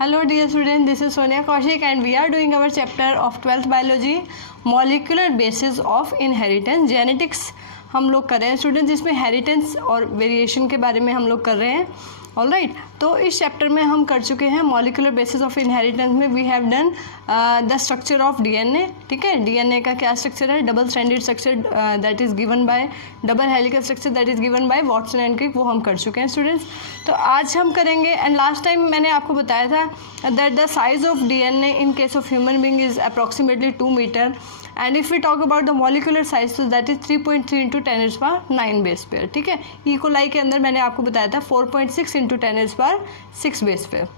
Hello dear student, this is Sonia Kaushik and we are doing our chapter of 12th biology, molecular basis of inheritance, genetics हम लोग कर रहे हैं student, जिसमें inheritance और variation के बारे में हम लोग कर रहे हैं. ऑलराइट, तो इस चैप्टर में हम कर चुके हैं मॉलिकुलर बेसिस ऑफ इनहेरिटेंस में we have done the structure of DNA. ठीक है, डीएनए का क्या स्ट्रक्चर है, double stranded structure that is given by, double helical structure that is given by Watson and Crick, वो हम कर चुके हैं स्टूडेंट्स. तो आज हम करेंगे, एंड लास्ट टाइम मैंने आपको बताया था that the size of DNA in case of human being is approximately 2 metre. And if we talk about the molecular size तो that is 3.3 into 10⁻9 base pair. ठीक है, इकोलाई के अंदर मैंने आपको बताया था 4.6 इंटू 10⁻6 बेस पेयर.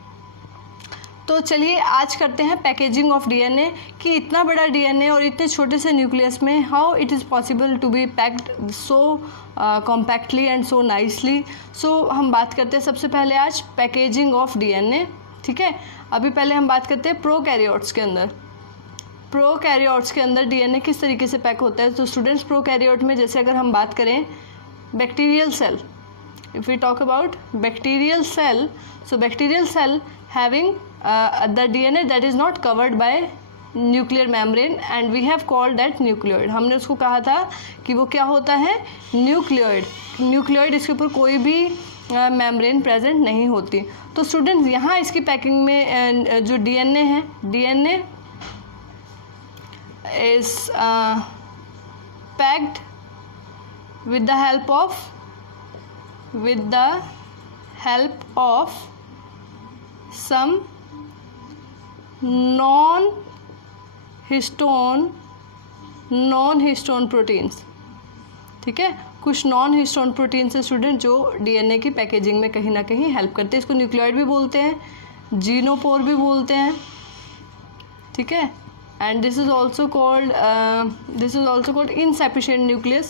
तो चलिए आज करते हैं पैकेजिंग ऑफ डीएनए, कि इतना बड़ा डीएनए और इतने छोटे से न्यूक्लियस में how it is possible to be packed so compactly and so nicely. So हम बात करते हैं सबसे पहले आज पैकेजिंग ऑफ डीएनए. ठीक है, अभी पहले हम बात करते हैं प्रोकैरियोट्स के अंदर. प्रोकैरियोट्स के अंदर डीएनए किस तरीके से पैक होता है. तो स्टूडेंट्स प्रोकैरियोट में जैसे अगर हम बात करें bacterial cell, if we talk about bacterial cell, so bacterial cell having the DNA that is not covered by nuclear membrane and we have called that nucleoid. हमने उसको कहा था कि वो क्या होता है, न्यूक्लियोइड. न्यूक्लियोइड, इसके ऊपर कोई भी मेम्ब्रेन प्रेजेंट नहीं होती. तो स्टूडेंट्स यहाँ इसकी पैकिंग में जो डीएनए है, DNA is packed with the help of some non-histone proteins. ठीक है, कुछ नॉन हिस्टोन प्रोटीन से स्टूडेंट जो डीएनए की पैकेजिंग में कहीं ना कहीं हेल्प करते हैं. इसको न्यूक्लियोइड भी बोलते हैं, जीनोपोर भी बोलते हैं. ठीक है, and this is also called insufficient nucleus.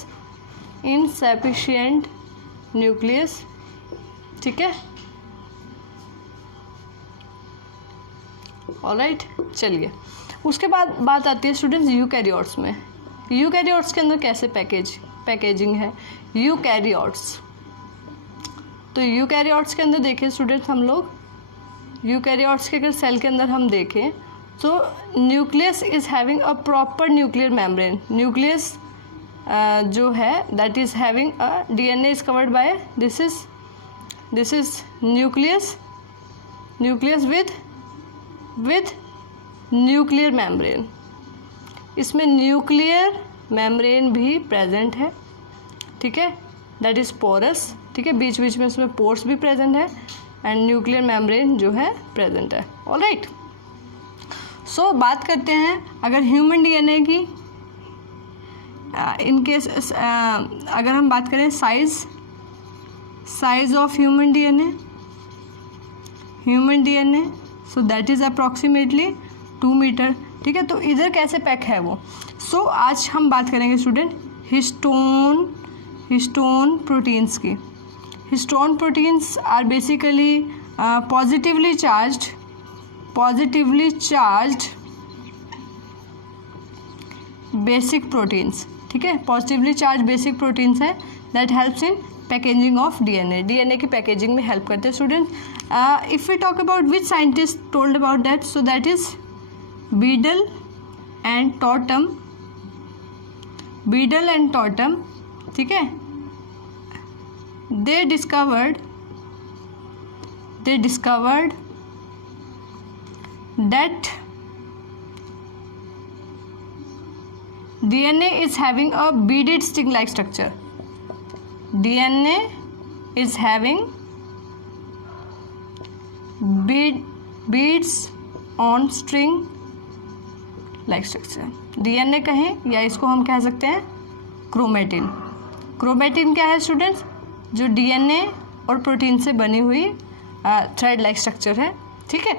ठीक है, ऑलराइट. चलिए उसके बाद बात आती है स्टूडेंट्स यूकैरियोट्स में. यूकैरियोट्स के अंदर कैसे पैकेजिंग है यूकैरियोट्स. तो यूकैरियोट्स के अंदर देखें स्टूडेंट्स, हम लोग यूकैरियोट्स के अगर सेल के अंदर हम देखें तो nucleus is having a proper nuclear membrane. Nucleus जो है that is having a DNA is covered by this is nucleus with nuclear membrane. इसमें न्यूक्लियर मेम्ब्रेन भी प्रेजेंट है. ठीक है, दैट इज़ पोरस. ठीक है, बीच बीच में इसमें पोर्स भी प्रेजेंट है एंड न्यूक्लियर मेम्ब्रेन जो है प्रेजेंट है. ऑलराइट, सो बात करते हैं अगर ह्यूमन डीएनए की. इन केस अगर हम बात करें size of human DNA so that is approximately 2 meter. ठीक है, तो इधर कैसे पैक है वो. सो आज हम बात करेंगे स्टूडेंट हिस्टोन प्रोटीन्स की. Histone proteins are basically positively charged basic proteins. ठीक है, पॉजिटिवली चार्ज बेसिक प्रोटीन्स है that helps in packaging of DNA. DNA की पैकेजिंग में हेल्प करते हैं students. If we talk about which scientist told about that, so that is Beadle and Tatum. ठीक है, they discovered that DNA is having a beaded string-like structure. DNA is having beads on string-like structure. DNA कहें या इसको हम कह सकते हैं chromatin. Chromatin क्या है स्टूडेंट्स, जो DNA और प्रोटीन से बनी हुई थ्रेड लाइक स्ट्रक्चर है. ठीक है,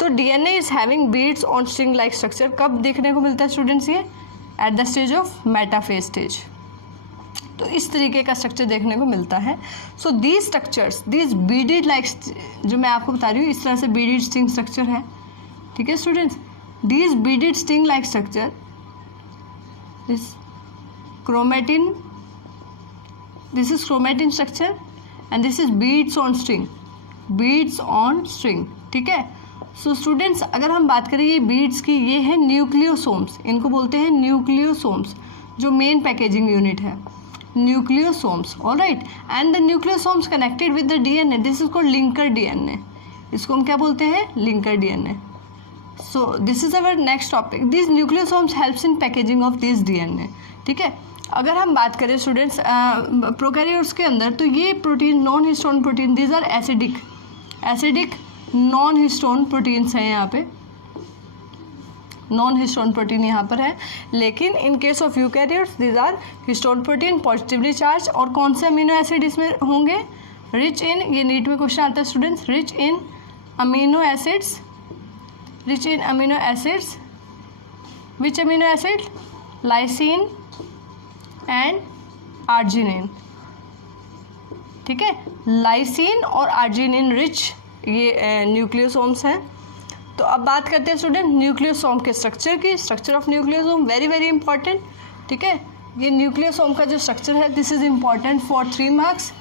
तो DNA is having beads on string like structure कब देखने को मिलता है स्टूडेंट्स, ये at the stage of metaphase stage. तो इस तरीके का स्ट्रक्चर देखने को मिलता है. So these structures, these beaded like, जो मैं आपको बता रही हूँ इस तरह से बीडेड स्ट्रिंग स्ट्रक्चर है. ठीक है students, these beaded string like structure is chromatin, this is chromatin structure and this is beads on string, beads on string. ठीक है, सो स्टूडेंट्स अगर हम बात करें ये बीड्स की, ये है न्यूक्लियोसोम्स, इनको बोलते हैं न्यूक्लियोसोम्स, जो मेन पैकेजिंग यूनिट है, nucleosomes, alright. And the nucleosomes connected with the DNA, this is called linker DNA, इसको हम क्या बोलते हैं, linker DNA. So this is our next topic, this nucleosomes helps in packaging of this DNA, ठीक है। अगर हम बात करें स्टूडेंट्स प्रोकैरियोट्स के अंदर, तो ये protein non histone protein, these are acidic non histone proteins हैं, यहाँ पे नॉन हिस्टोन प्रोटीन यहाँ पर है। लेकिन in case of eukaryotes these are histone protein, positively charge. और कौन से अमीनो एसिड इसमें होंगे, रिच इन, ये नीट में क्वेश्चन आता है students, rich in amino acids, rich in amino acids, which amino acid, lysine and arginine, ठीक है, लाइसिन और आर्जिनिन रिच ये न्यूक्लियोसोम्स हैं। तो अब बात करते हैं स्टूडेंट न्यूक्लियोसोम के स्ट्रक्चर की। Structure of nucleosome very very important, ठीक है। ये न्यूक्लियोसोम का जो स्ट्रक्चर है, this is important for 3 marks.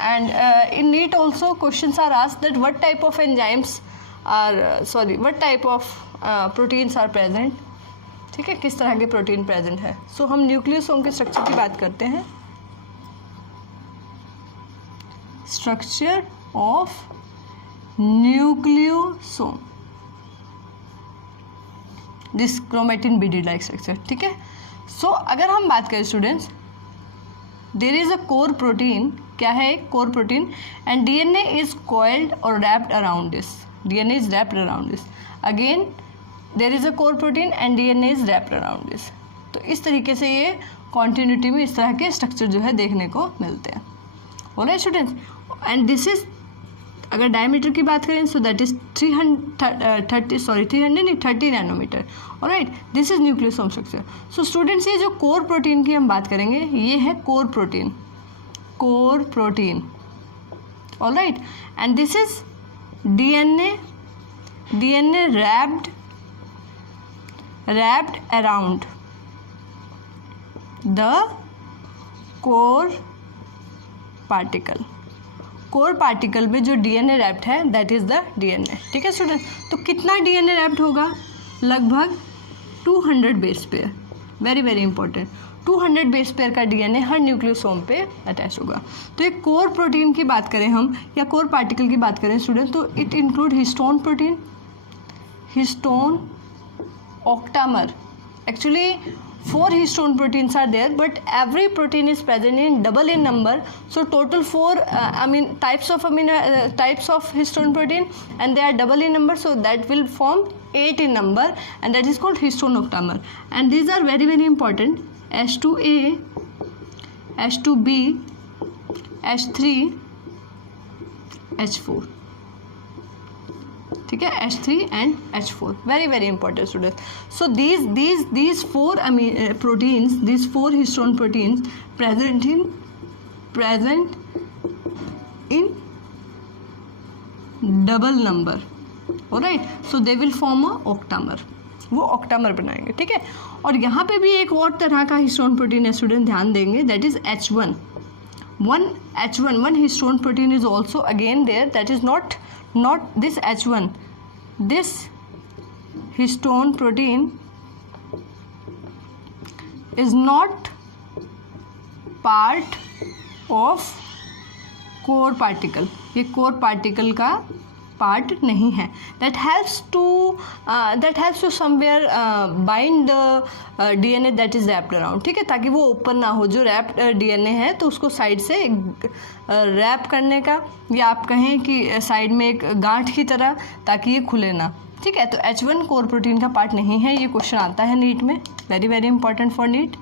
And in NEET also questions are asked that what type of enzymes are what type of proteins are present, ठीक है, किस तरह के प्रोटीन प्रेजेंट है। सो हम न्यूक्लियोसोम के स्ट्रक्चर की बात करते हैं। Structure of nucleosome, this chromatin beaded like structure, ठीक है। सो अगर हम बात करें students, there is a core protein, क्या है एक core protein, and DNA is coiled और wrapped around this, DNA is wrapped around this, again there is a core protein and DNA is wrapped around this. तो इस तरीके से ये continuity में इस तरह के स्ट्रक्चर जो है देखने को मिलते हैं, alright students. And this is, अगर डायमीटर की बात करें, so that is 330 nanometer, alright. This is nucleosome structure. So students ये जो कोर प्रोटीन की हम बात करेंगे, ये है core protein, alright. And this is DNA wrapped around the core particle, core particle में जो डीएनए रैप्ड है दैट इज द डीएनए, ठीक है स्टूडेंट। तो कितना डीएनए रैप्ड होगा, लगभग 200 base pair, very very important, 200 base pair का डीएनए हर न्यूक्लियोसोम पे अटैच होगा। तो एक कोर प्रोटीन की बात करें हम, या कोर पार्टिकल की बात करें स्टूडेंट, तो it include histone protein, histone, octamer. Actually 4 histone proteins are there, but every protein is present in double in number, so total 4 types of histone protein, and they are double in number, so that will form 8 in number, and that is called histone octamer. And these are very very important, H2A, H2B, H3, H4, ठीक है, H3 and H4, very very important students. So these 4 proteins, these 4 histone proteins present in double number, alright. So they will form a octamer, वो octamer बनाएंगे, ठीक है। और यहाँ पे भी एक और तरह का हिस्टोन प्रोटीन है स्टूडेंट, ध्यान देंगे, that is H1. One histone protein is also again there, that is not this H1. This histone protein is not part of core particle, ये core particle का पार्ट नहीं है। that helps to somewhere bind the DNA that is wrapped around, ठीक है, ताकि वो open ना हो। जो रैप्ड DNA है तो उसको साइड से रैप करने का, या आप कहें कि साइड में एक गांठ की तरह, ताकि ये खुले ना, ठीक है। तो H1 कोर प्रोटीन का पार्ट नहीं है, ये क्वेश्चन आता है नीट में, very very important for NEET,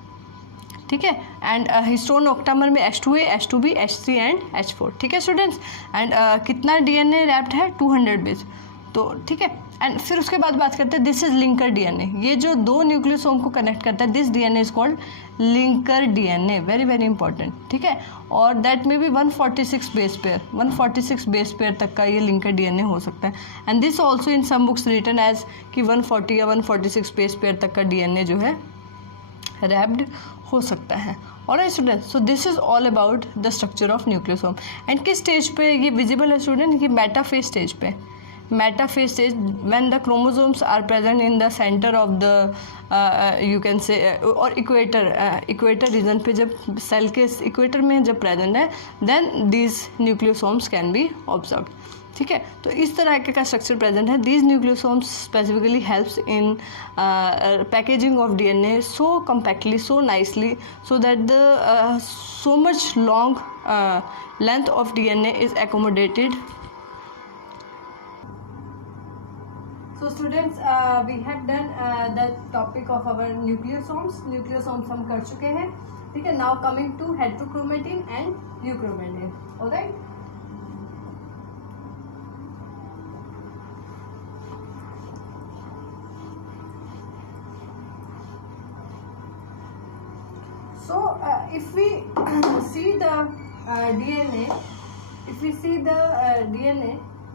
ठीक है। एंड हिस्टोन ऑक्टामर में H2A, H2B, H3 and H4, ठीक है स्टूडेंट्स। एंड कितना डीएनए रैप्ड है, 200 बेस, तो ठीक है। एंड फिर उसके बाद बात करते हैं, दिस इज लिंकर डीएनए, ये जो 2 न्यूक्लियोसोम को कनेक्ट करता है, this DNA is called linker DNA, very very important, ठीक है। और दैट में भी 146 बेस पेयर, 146 बेस पेयर तक का ये लिंकर डीएनए हो सकता है। And this also in some books written as कि 140 या 146 बेस पेयर तक का डीएनए जो है रैप्ड हो सकता है। Alright student, so this is all about the structure of nucleosome. And किस स्टेज पे ये विजिबल है स्टूडेंट, कि मेटाफेज स्टेज पे, metaphase is when the chromosomes are present in the centre of the you can say, और equator reason पे जब cell के इक्वेटर में जब प्रेजेंट है, then these nucleosomes can be observe. ठीक है, तो इस तरह का स्ट्रक्चर प्रेजेंट है. These nucleosomes specifically helps in packaging of DNA so compactly, so nicely, so that the so much long length of DNA is accommodated. So students, we have done the topic of our nucleosomes. Nucleosomes हम कर चुके हैं. ठीक है, now coming to heterochromatin and euchromatin. Alright. So if we see the DNA,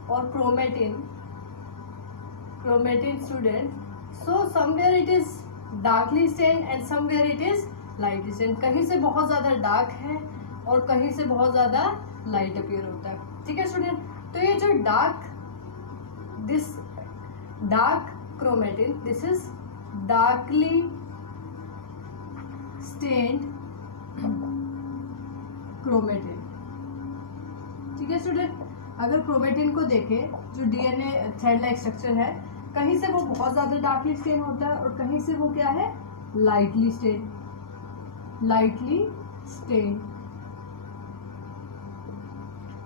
or chromatin student, so somewhere it is darkly stained and somewhere it is lightly stained. कहीं से बहुत ज़्यादा डार्क है और कहीं से बहुत ज़्यादा लाइट अपीयर होता है. ठीक है स्टूडेंट, तो ये जो this dark chromatin, this is darkly stained chromatin. ठीक है स्टूडेंट, अगर क्रोमेटिन को देखें, जो डीएनए थ्रेड लाइक स्ट्रक्चर है, कहीं से वो बहुत ज़्यादा डार्कली स्टेन होता है और कहीं से वो क्या है, lightly stain.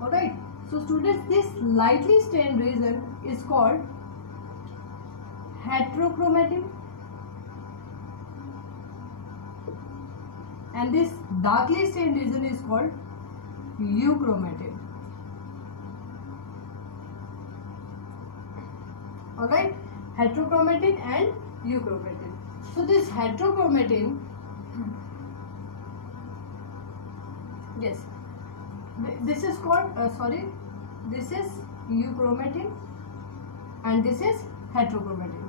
Alright, so students, this lightly stain region is called heterochromatin. And this darkly stained region is called euchromatin. Alright, heterochromatin and euchromatin. So this heterochromatin, yes, this is called this is euchromatin and this is heterochromatin.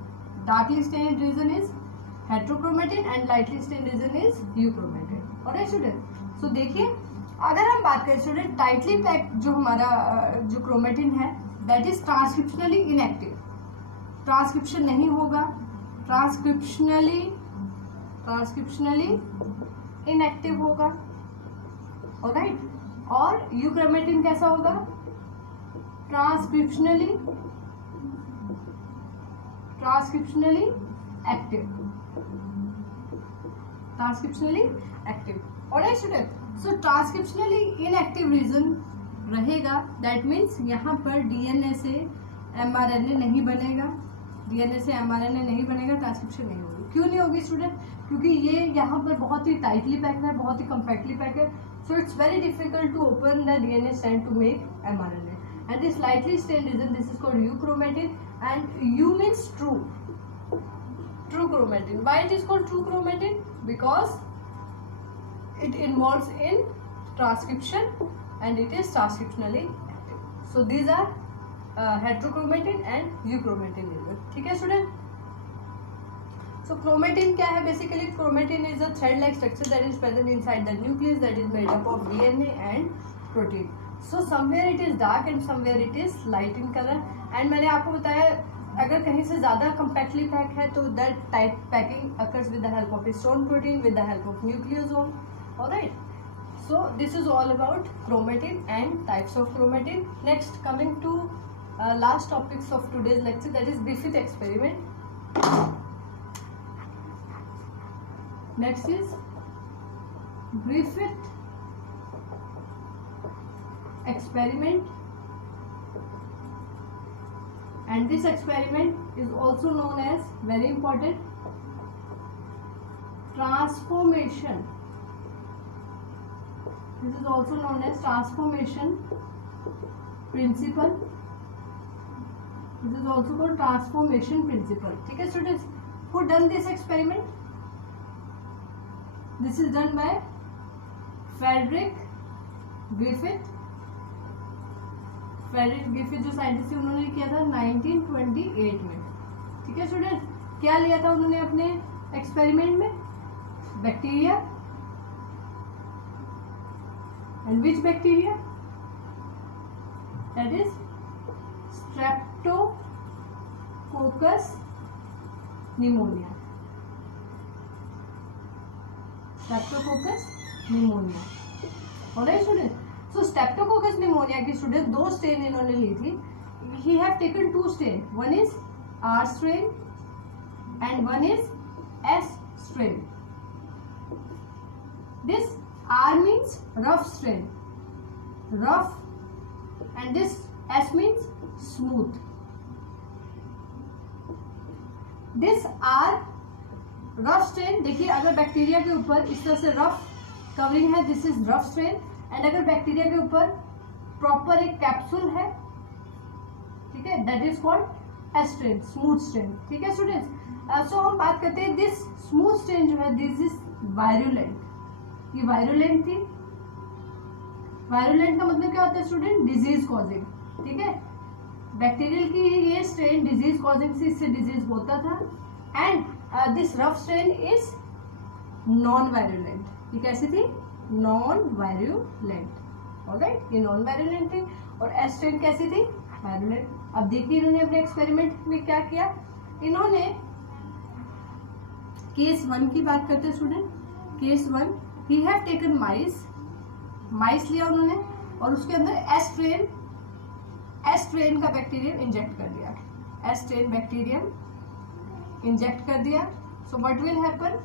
Darkly stained region is heterochromatin and lightly stained region is euchromatin. Alright student, so देखिए, अगर हम बात करें student, tightly packed जो हमारा जो chromatin है, that is transcriptionally inactive. Transcription नहीं होगा, ट्रांसक्रिप्शनली इनएक्टिव होगा. ऑलराइट, और यूक्रोमेटिन कैसा होगा, transcriptionally active. Transcriptionally active. Alright student, so transcriptionally inactive region रहेगा, दैट मीन्स यहाँ पर डीएनए से एमआरएनए नहीं बनेगा. ट्रांसक्रिप्शन नहीं होगी. क्यों नहीं होगी स्टूडेंट, क्योंकि ये यहाँ पर बहुत ही टाइटली पैक्ड है, बहुत ही कम्पैक्टली पैक्ड है. So it's very difficult to open the DNA strand to make mRNA. And this lightly stained region, this is called euchromatin. And eu means true chromatin. Why it is called true chromatin? Because it involves in transcription and it is transcriptionally active. So these are heterochromatin and euchromatin. ठीक है student. So chromatin क्या है? Basically chromatin is a thread-like structure that is present inside the nucleus, that is made up of DNA and protein. So somewhere it is dark and somewhere it is light in color. And मैंने आपको बताया, अगर कहीं से ज़्यादा compactly pack है तो that type packing occurs with the help of histone protein, with the help of nucleosome. Alright, so this is all about chromatin and types of chromatin. Next, coming to last topics of today's lecture, that is Griffith experiment. Next is Griffith experiment, and this experiment is also known as, very important, transformation. This is also known as transformation principle. This is also called transformation principle. ठीक है students, who done this experiment? This is done by Frederick Griffith. Frederick Griffith जो scientist थे, उन्होंने किया था 1928 में. ठीक है स्टूडेंट, क्या लिया था उन्होंने अपने एक्सपेरिमेंट में? Bacteria. And which bacteria? That is Streptococcus pneumonia, Streptococcus pneumonia. Alright student, so Streptococcus pneumonia की स्टूडेंट 2 स्ट्रेन इन्होंने ली थी। ही have taken 2 strain, one is R strain and one is S strain. This R means rough strain, rough, and this S means smooth. This R rough strain, देखिए अगर bacteria के ऊपर इस तरह से रफ कवरिंग है, this is rough strain, and अगर bacteria के ऊपर प्रॉपर एक कैप्सूल है, ठीक है, that is called S strain, smooth strain. ठीक है स्टूडेंट्स, सो हम बात करते हैं दिस स्मूथ स्ट्रेन जो है, दिस इज वायरुलेंट, ये वायरुलेंट थी। वायरुलेंट का मतलब क्या होता है स्टूडेंट? Disease causing. ठीक है, बैक्टीरियल की ये स्ट्रेन डिजीज कॉजिंग से, इससे डिजीज होता था। And this rough strain is non virulent, ये कैसी थी? Non virulent. ऑलराइट, ये नॉन वायरुलेंट थी। और एस स्ट्रेन कैसी थी? वायरुलेंट। अब देखिए इन्होंने अपने एक्सपेरिमेंट में क्या किया, इन्होंने केस 1 की बात करते हैं student. Case 1, he have taken mice, mice लिया उन्होंने और उसके अंदर एस स्ट्रेन का बैक्टीरियम इंजेक्ट कर दिया, एस स्ट्रेन बैक्टीरियम इंजेक्ट कर दिया। So what will happen?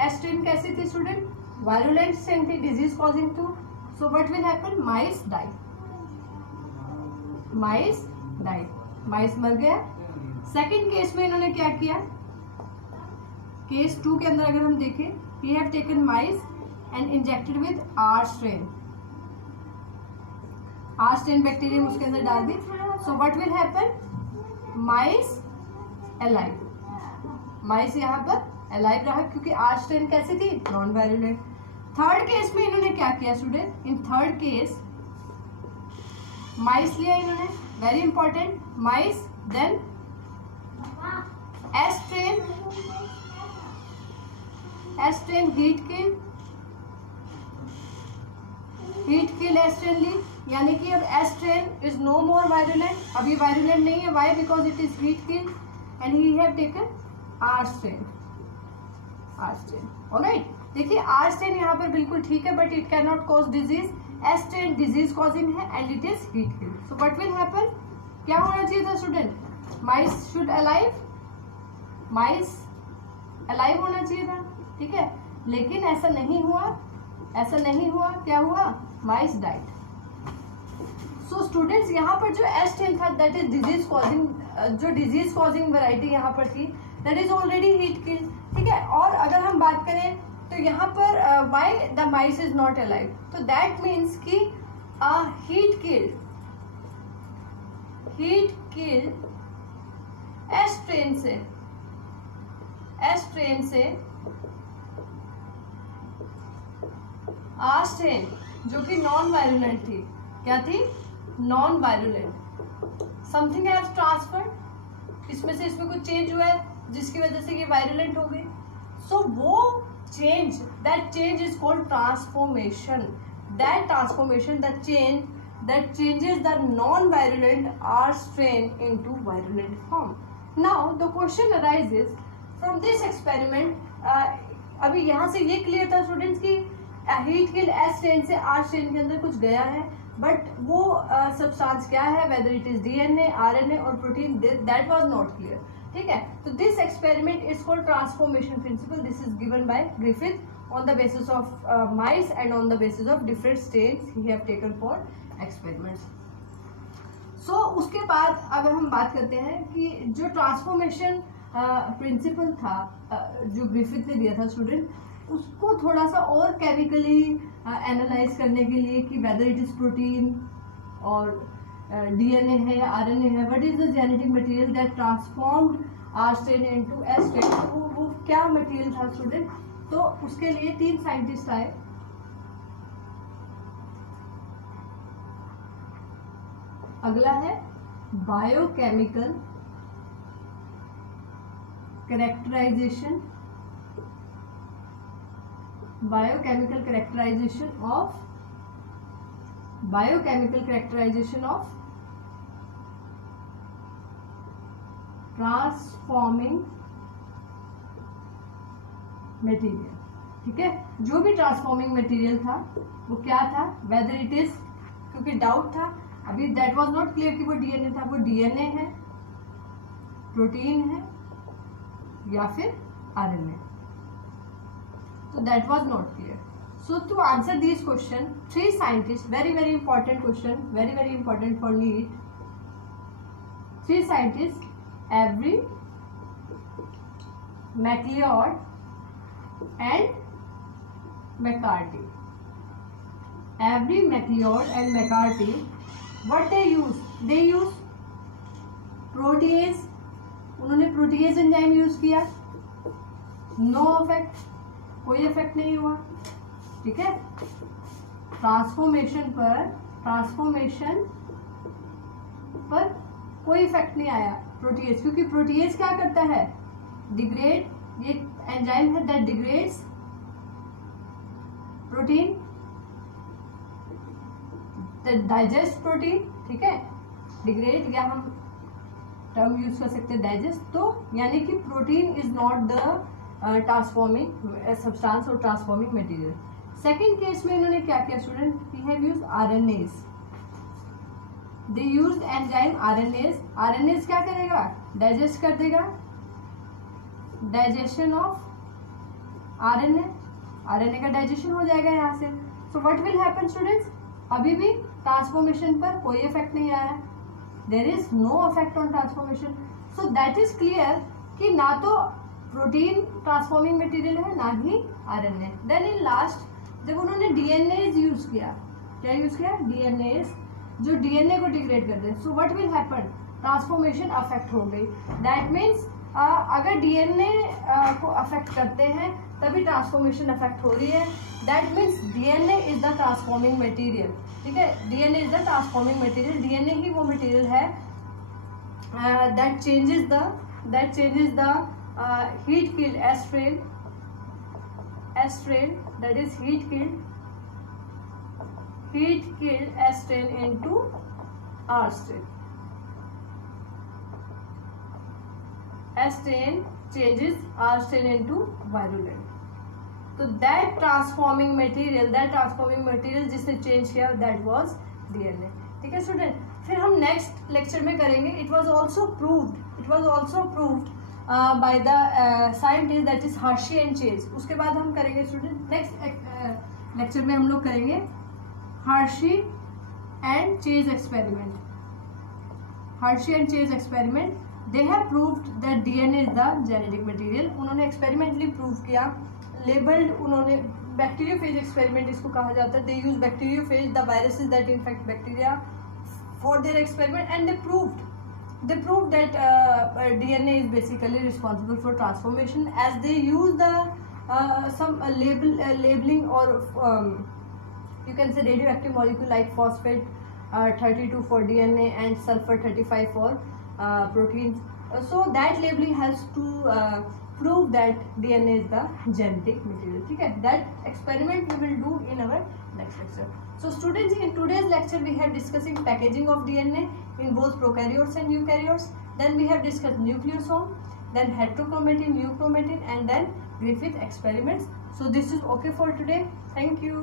S strain कैसी थी स्टूडेंट? वायरुलेंट स्ट्रेन थी, disease causing too. So what will happen? Mice die, mice die, mice मर गया। सेकंड केस में इन्होंने क्या किया? केस 2 के अंदर अगर हम देखें, he have taken mice and injected with R strain, R strain bacterium उसके अंदर डाल दी। So what will happen? Mice alive, mice यहाँ पर अलाइव रहा क्योंकि आर स्ट्रेन कैसी थी? Non virulent. थर्ड केस में इन्होंने क्या किया student? In third case mice लिया इन्होंने, very important, mice, then S strain, S strain heat kill S strain ली, यानी कि अब S strain is no more virulent, अब ये वायरुलेंट नहीं है। Why? Because it is heat kill and he have taken R strain, R strain. Alright, देखिए R strain यहाँ पर बिल्कुल ठीक है, but it can not cause disease. S strain disease causing है and it is heat kill. So what will happen? क्या होना चाहिए था student? Mice should alive, mice alive होना चाहिए था। ठीक है, लेकिन ऐसा नहीं हुआ, ऐसा नहीं हुआ। क्या हुआ? माइस डाइड। सो स्टूडेंट्स, यहाँ पर जो एस स्ट्रेन था दैट इज डिजीज कॉजिंग, जो डिजीज कॉजिंग वैरायटी यहाँ पर थी that is already heat kill. ठीक है, और अगर हम बात करें तो यहाँ पर why the mice is not alive, तो दैट मीन्स कि हीट किल एस स्ट्रेन से, एस स्ट्रेन से आर स्ट्रेन जो कि नॉन वायरुलेंट थी, क्या थी? Non virulent. Something have transferred, इसमें से इसमें कुछ चेंज हुआ है जिसकी वजह से ये वायरुलेंट हो गई। सो वो change, that change is called transformation. That transformation, that change that changes the non-virulent R strain into virulent form. Now the question arises from this experiment. अभी यहाँ से ये क्लियर था स्टूडेंट्स कि हीट किल एस स्ट्रेन से R strain के अंदर कुछ गया है, बट वो सब्सटेंस क्या है, whether it is DNA, RNA और protein, that was not clear. ठीक है, तो this experiment is called transformation principle. This is given by Griffith on the basis of mice and on the basis of different strains he have taken for experiments. So उसके बाद अगर हम बात करते हैं कि जो ट्रांसफॉर्मेशन प्रिंसिपल था जो ग्रिफिथ ने दिया था स्टूडेंट, उसको थोड़ा सा और केमिकली एनालाइज करने के लिए कि वेदर इट इज प्रोटीन और डीएनए है या आरएनए है, what is the genetic material that transformed R strain into S strain, वो क्या मटेरियल था स्टूडेंट? तो उसके लिए 3 साइंटिस्ट आए। अगला है biochemical characterization, biochemical characterization of transforming material, ठीक है। जो भी ट्रांसफॉर्मिंग मटेरियल था वो क्या था, वेदर इट इज, क्योंकि डाउट था अभी, दैट वाज नॉट क्लियर कि वो डीएनए था, वो डीएनए है, प्रोटीन है या फिर RNA, so that was not clear. So to answer these question, 3 scientists, very important question, very important for NEET, 3 scientists, Avery, MacLeod and McCarthy. Avery, MacLeod and McCarthy, what they use? They use protease, उन्होंने protease enzyme use किया, no effect, कोई effect नहीं हुआ, ठीक है। Transformation पर कोई effect नहीं आया प्रोटीएज, क्योंकि प्रोटीएज क्या करता है, डिग्रेड, ये एंजाइम है that degrades protein, digest protein, ठीक है। डिग्रेड या हम टर्म यूज कर सकते हैं डाइजेस्ट, तो यानी कि protein is not the transforming substance और ट्रांसफॉर्मिंग मटेरियल। सेकंड केस में इन्होंने क्या किया student, we have used RNase, they used enzyme RNase. RNase क्या करेगा, डाइजेस्ट कर देगा, डाइजेशन ऑफ आरएनए, आरएनए का डाइजेशन हो जाएगा यहाँ से। So what will happen students, अभी भी ट्रांसफॉर्मेशन पर कोई इफेक्ट नहीं आया, there is no effect on transformation. So that is clear कि ना तो प्रोटीन ट्रांसफॉर्मिंग मटेरियल है ना ही आरएनए। देन इन लास्ट जब उन्होंने डीएनएज यूज किया, क्या यूज किया, डीएनएज, जो डीएनए को डिग्रेड कर दे, so what will happen, transformation affect हो गई। दैट मीन्स अगर डीएनए को अफेक्ट करते हैं तभी ट्रांसफॉर्मेशन अफेक्ट हो रही है, that means DNA is the transforming material, ठीक है। DNA is the transforming material, DNA ही वो मटेरियल है that changes the heat killed estrane, that is heat killed estrane into arstrane. Estrane changes arstrane into virulent. तो that transforming material जिसने change किया that was DNA, ठीक है student. फिर हम नेक्स्ट लेक्चर में करेंगे, it was also proved by the scientist that is Hershey and Chase। उसके बाद हम करेंगे स्टूडेंट नेक्स्ट लेक्चर में हम लोग करेंगे Hershey and Chase experiment। Hershey and Chase experiment, they have proved that DNA is the genetic material। उन्होंने experimentally prove किया, लेबल्ड, उन्होंने बैक्टीरियोफेज एक्सपेरिमेंट इसको कहा जाता है, they use bacteriophage, the viruses that infect bacteria for their experiment, and they proved that DNA is basically responsible for transformation, as they use the some labeling or you can say radioactive molecule like phosphate 32 for DNA and sulfur 35 for proteins. So that labeling helps to prove that DNA is the genetic material, ठीक है। That experiment we will do in our next lecture. So students, in today's lecture we have discussing packaging of DNA in both prokaryotes and eukaryotes. Then we have discussed nucleosome, then heterochromatin, euchromatin, and then Griffith experiments. So this is okay for today. Thank you.